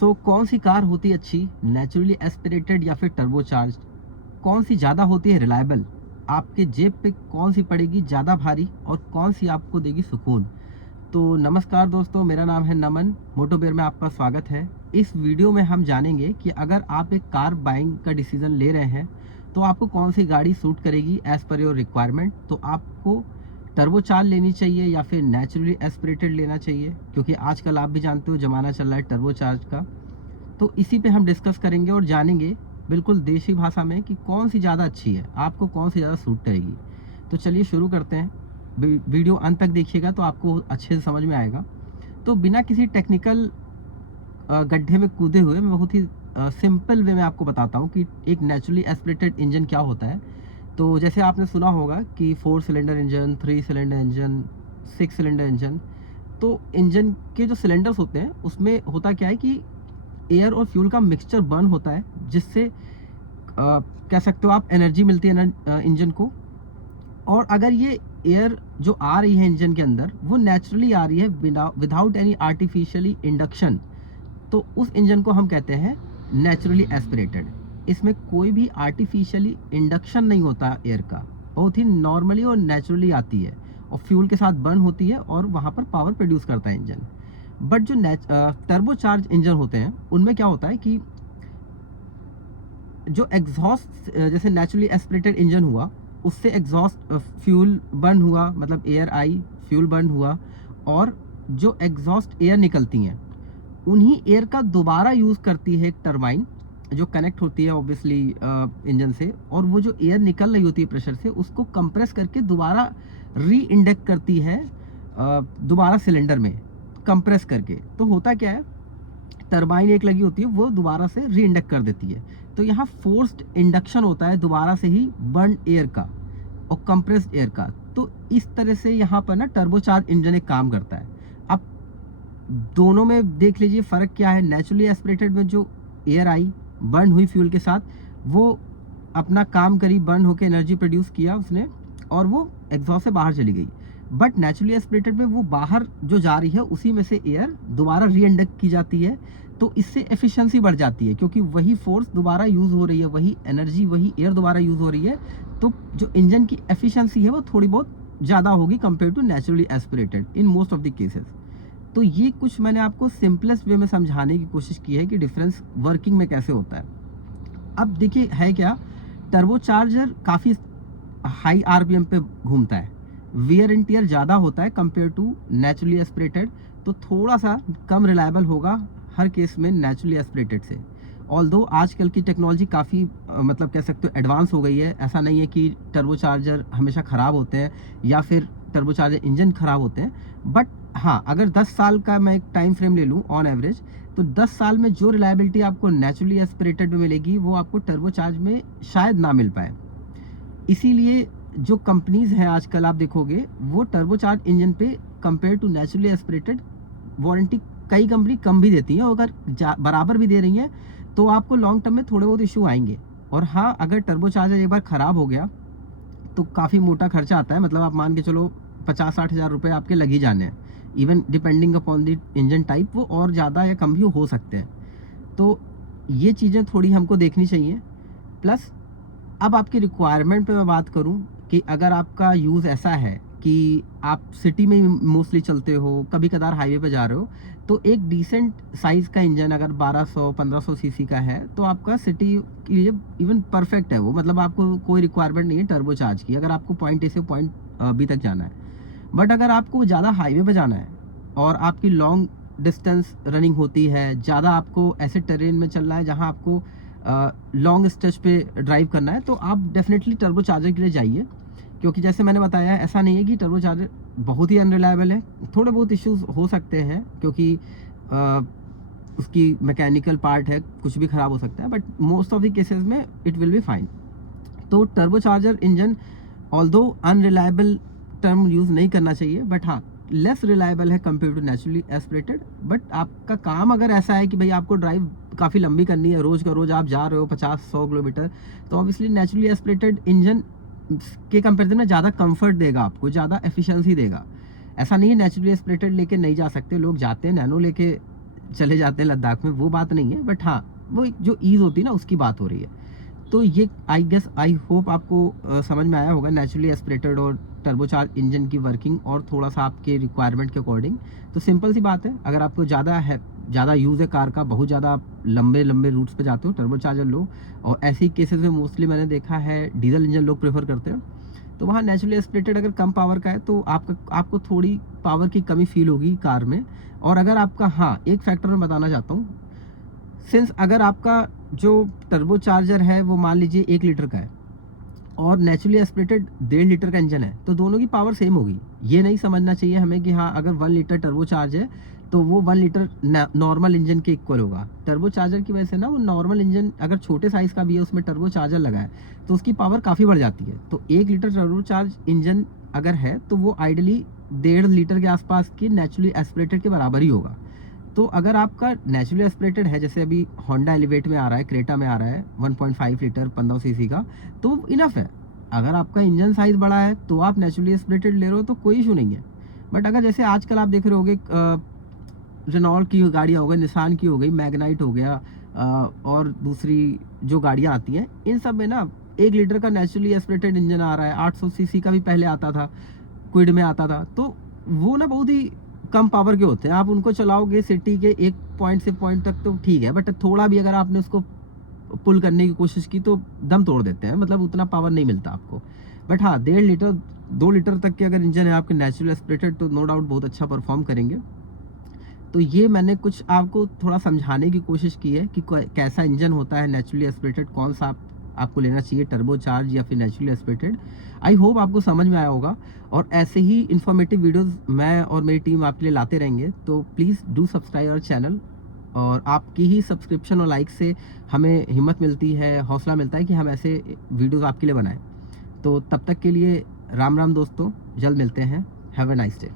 कौन सी कार होती है अच्छी, नेचुरली एस्पिरेटेड या फिर टर्बोचार्ज? कौन सी ज़्यादा होती है रिलायबल? आपके जेब पे कौन सी पड़ेगी ज़्यादा भारी और कौन सी आपको देगी सुकून? तो नमस्कार दोस्तों, मेरा नाम है नमन। मोटोबेयर में आपका स्वागत है। इस वीडियो में हम जानेंगे कि अगर आप एक कार बाइंग का डिसीज़न ले रहे हैं तो आपको कौन सी गाड़ी सूट करेगी एज़ पर योर रिक्वायरमेंट। तो आपको टर्बोचार्ज लेनी चाहिए या फिर नेचुरली एस्पिरेटेड लेना चाहिए, क्योंकि आजकल आप भी जानते हो ज़माना चल रहा है टर्बोचार्ज का। तो इसी पे हम डिस्कस करेंगे और जानेंगे बिल्कुल देसी भाषा में कि कौन सी ज़्यादा अच्छी है, आपको कौन सी ज़्यादा सूट करेगी। तो चलिए शुरू करते हैं। वीडियो अंत तक देखिएगा तो आपको अच्छे से समझ में आएगा। तो बिना किसी टेक्निकल गड्ढे में कूदे हुए मैं बहुत ही सिंपल वे में आपको बताता हूँ कि एक नेचुरली एस्पिरेटेड इंजन क्या होता है। तो जैसे आपने सुना होगा कि 4 cylinder engine, 3 cylinder engine, 6 cylinder engine. तो इंजन के जो सिलेंडर्स होते हैं उसमें होता क्या है कि एयर और फ्यूल का मिक्सचर बर्न होता है, जिससे कह सकते हो आप एनर्जी मिलती है ना इंजन को। और अगर ये एयर जो आ रही है इंजन के अंदर वो नेचुरली आ रही है विदाउट एनी आर्टिफिशियली इंडक्शन, तो उस इंजन को हम कहते हैं नेचुरली एस्पिरेटेड। इसमें कोई भी आर्टिफिशियली इंडक्शन नहीं होता एयर का, बहुत ही नॉर्मली और नेचुरली आती है और फ्यूल के साथ बर्न होती है और वहाँ पर पावर प्रोड्यूस करता है इंजन। बट जो टर्बोचार्ज इंजन होते हैं उनमें क्या होता है कि जो एग्जॉस्ट जैसे नेचुरली एस्पिरेटेड इंजन हुआ उससे एग्जॉस्ट फ्यूल बर्न हुआ, मतलब एयर आई, फ्यूल बर्न हुआ, और जो एग्जॉस्ट एयर निकलती हैं उन्हीं एयर का दोबारा यूज़ करती है एक टरबाइन जो कनेक्ट होती है ऑब्वियसली इंजन से, और वो जो एयर निकल रही होती है प्रेशर से उसको कंप्रेस करके दोबारा री इंडेक्ट करती है दोबारा सिलेंडर में कंप्रेस करके। तो होता क्या है, टरबाइन एक लगी होती है वो दोबारा से री इंडेक्ट कर देती है। तो यहाँ फोर्स्ड इंडक्शन होता है दोबारा से ही बर्न एयर का और कंप्रेस्ड एयर का। तो इस तरह से यहाँ पर ना टर्बोचार्ज इंजन एक काम करता है। अब दोनों में देख लीजिए फ़र्क क्या है। नेचुरली एस्पिरेटेड में जो एयर आई बर्न हुई फ्यूल के साथ, वो अपना काम करी, बर्न होकर एनर्जी प्रोड्यूस किया उसने और वो एग्जॉस्ट से बाहर चली गई। बट नेचुरली एस्पिरेटेड में वो बाहर जो जा रही है उसी में से एयर दोबारा री इंडक्ट की जाती है। तो इससे एफिशिएंसी बढ़ जाती है, क्योंकि वही फोर्स दोबारा यूज़ हो रही है, वही एनर्जी, वही एयर दोबारा यूज़ हो रही है। तो जो इंजन की एफिशिएंसी है वो थोड़ी बहुत ज़्यादा होगी compare to naturally aspirated in most of the cases. तो ये कुछ मैंने आपको सिंपलेस्ट वे में समझाने की कोशिश की है कि डिफरेंस वर्किंग में कैसे होता है। अब देखिए है क्या, टर्बोचार्जर काफ़ी हाई आरपीएम पे घूमता है, वियर एंड टियर ज़्यादा होता है कंपेयर टू नेचुरली एस्पिरेटेड, तो थोड़ा सा कम रिलायबल होगा हर केस में नेचुरली एस्पिरेटेड से। ऑल्दो आजकल की टेक्नोलॉजी काफ़ी मतलब कह सकते हो एडवांस हो गई है। ऐसा नहीं है कि टर्बोचार्जर हमेशा ख़राब होते हैं या फिर टर्बोचार्जर इंजन ख़राब होते हैं। बट हाँ, अगर 10 साल का मैं एक टाइम फ्रेम ले लूँ ऑन एवरेज, तो 10 साल में जो रिलायबिलिटी आपको नेचुरली एस्पिरेटेड में मिलेगी वो आपको टर्बोचार्ज में शायद ना मिल पाए। इसीलिए जो कंपनीज हैं आजकल आप देखोगे वो टर्बोचार्ज इंजन पे compare to naturally aspirated warranty कई कंपनी कम भी देती हैं, और अगर बराबर भी दे रही हैं तो आपको लॉन्ग टर्म में थोड़े बहुत इशू आएंगे। और हाँ, अगर टर्बोचार्जर एक बार ख़राब हो गया तो काफ़ी मोटा खर्चा आता है, मतलब आप मान के चलो 50-60 हज़ार रुपये आपके लग ही जाने हैं। Even depending upon the engine type वो और ज़्यादा या कम भी हो सकते हैं। तो ये चीज़ें थोड़ी हमको देखनी चाहिए। प्लस अब आपकी रिक्वायरमेंट पे मैं बात करूं कि अगर आपका यूज़ ऐसा है कि आप सिटी में मोस्टली चलते हो, कभी कदार हाईवे पे जा रहे हो, तो एक डिसेंट साइज़ का इंजन अगर 1200-1500 सीसी का है तो आपका सिटी के लिए इवन परफेक्ट है वो। मतलब आपको कोई रिक्वायरमेंट नहीं है टर्बोचार्ज की, अगर आपको पॉइंट ए से पॉइंट बी तक जाना है। बट अगर आपको ज़्यादा हाईवे पे जाना है और आपकी लॉन्ग डिस्टेंस रनिंग होती है, ज़्यादा आपको ऐसे टेरेन में चलना है जहाँ आपको लॉन्ग स्ट्रेच पे ड्राइव करना है, तो आप डेफिनेटली टर्बोचार्जर के लिए जाइए। क्योंकि जैसे मैंने बताया है, ऐसा नहीं है कि टर्बोचार्जर बहुत ही अनरिलायबल है। थोड़े बहुत इश्यूज हो सकते हैं क्योंकि उसकी मैकेनिकल पार्ट है, कुछ भी ख़राब हो सकता है, but most of the cases में इट विल बी फाइन। तो turbocharger engine although unreliable term use नहीं करना चाहिए, बट हाँ लेस रिलायबल है compare to naturally aspirated. But आपका काम अगर ऐसा है कि भाई आपको ड्राइव काफ़ी लंबी करनी है, रोज़ का रोज़ आप जा रहे हो 50-100 किलोमीटर, तो ऑब्वियसली नेचुरली एस्पिरेटेड इंजन के कंपेरिजन में ज़्यादा कंफर्ट देगा आपको, ज़्यादा एफिशिएंसी देगा। ऐसा नहीं है नेचुरली एस्पिरेटेड लेके नहीं जा सकते, लोग जाते हैं, नैनो लेके चले जाते हैं लद्दाख में, वो बात नहीं है, बट हाँ वो एक जो ईज़ होती है ना उसकी बात हो रही है। तो ये आई होप आपको समझ में आया होगा नेचुरली एस्पिरेटेड और टर्बोचार्ज इंजन की वर्किंग, और थोड़ा सा आपके रिक्वायरमेंट के अकॉर्डिंग। तो सिंपल सी बात है, अगर आपको ज़्यादा यूज़ है कार का, बहुत ज़्यादा आप लंबे लंबे रूट्स पे जाते हो, टर्बोचार्जर लो। और ऐसे केसेस में मोस्टली मैंने देखा है डीजल इंजन लोग प्रेफर करते हैं, तो वहाँ नेचुरली एस्पिरेटेड अगर कम पावर का है तो आपको थोड़ी पावर की कमी फील होगी कार में। और अगर आपका, हाँ एक फैक्टर मैं बताना चाहता हूँ, सिंस अगर आपका जो टर्बो चार्जर है वो मान लीजिए 1 लीटर का है और नेचुरली एस्पिरेटेड 1.5 लीटर का इंजन है, तो दोनों की पावर सेम होगी। ये नहीं समझना चाहिए हमें कि हाँ अगर 1 लीटर टर्बो चार्ज है तो वो 1 लीटर नॉर्मल इंजन के इक्वल होगा। टर्बो चार्जर की वजह से ना वो नॉर्मल इंजन अगर छोटे साइज़ का भी है, उसमें टर्बो चार्जर लगा है, तो उसकी पावर काफ़ी बढ़ जाती है। तो 1 लीटर टर्बो चार्ज इंजन अगर है तो वो आइडली 1.5 लीटर के आसपास की नेचुरली एस्पिरेटेड के बराबर ही होगा। तो अगर आपका नेचुरली एस्पिरेटेड है, जैसे अभी होंडा एलिवेट में आ रहा है, क्रेटा में आ रहा है 1.5 लीटर 1500 सीसी का, तो इनफ है। अगर आपका इंजन साइज़ बड़ा है तो आप नेचुरली एस्पिरेटेड ले रहे हो तो कोई इशू नहीं है। बट अगर जैसे आजकल आप देख रहे होगे रेनॉल्ट की गाड़ियाँ हो गई, निसान की हो गई, मैग्नाइट हो गया, और दूसरी जो गाड़ियाँ आती हैं, इन सब में ना 1 लीटर का नेचुरली एस्पिरेटेड इंजन आ रहा है। 800 सीसी का भी पहले आता था, क्विड में आता था। तो वो ना बहुत ही कम पावर के होते हैं। आप उनको चलाओगे सिटी के एक पॉइंट से पॉइंट तक तो ठीक है, बट थोड़ा भी अगर आपने उसको पुल करने की कोशिश की तो दम तोड़ देते हैं, मतलब उतना पावर नहीं मिलता आपको। बट हाँ 1.5 लीटर 2 लीटर तक के अगर इंजन है आपके नेचुरल एस्पिरेटेड, तो नो डाउट बहुत अच्छा परफॉर्म करेंगे। तो ये मैंने कुछ आपको थोड़ा समझाने की कोशिश की है कि कैसा इंजन होता है नेचुरली एस्पिरेटेड, कौन सा आपको लेना चाहिए, टर्बो चार्ज या फिर नेचुरली एस्पिरेटेड। आई होप आपको समझ में आया होगा, और ऐसे ही इन्फॉर्मेटिव वीडियोस मैं और मेरी टीम आपके लिए लाते रहेंगे। तो please do subscribe our channel, और आपकी ही सब्सक्रिप्शन और लाइक से हमें हिम्मत मिलती है, हौसला मिलता है कि हम ऐसे वीडियोस आपके लिए बनाएं। तो तब तक के लिए राम राम दोस्तों, जल्द मिलते हैं। Have a nice day.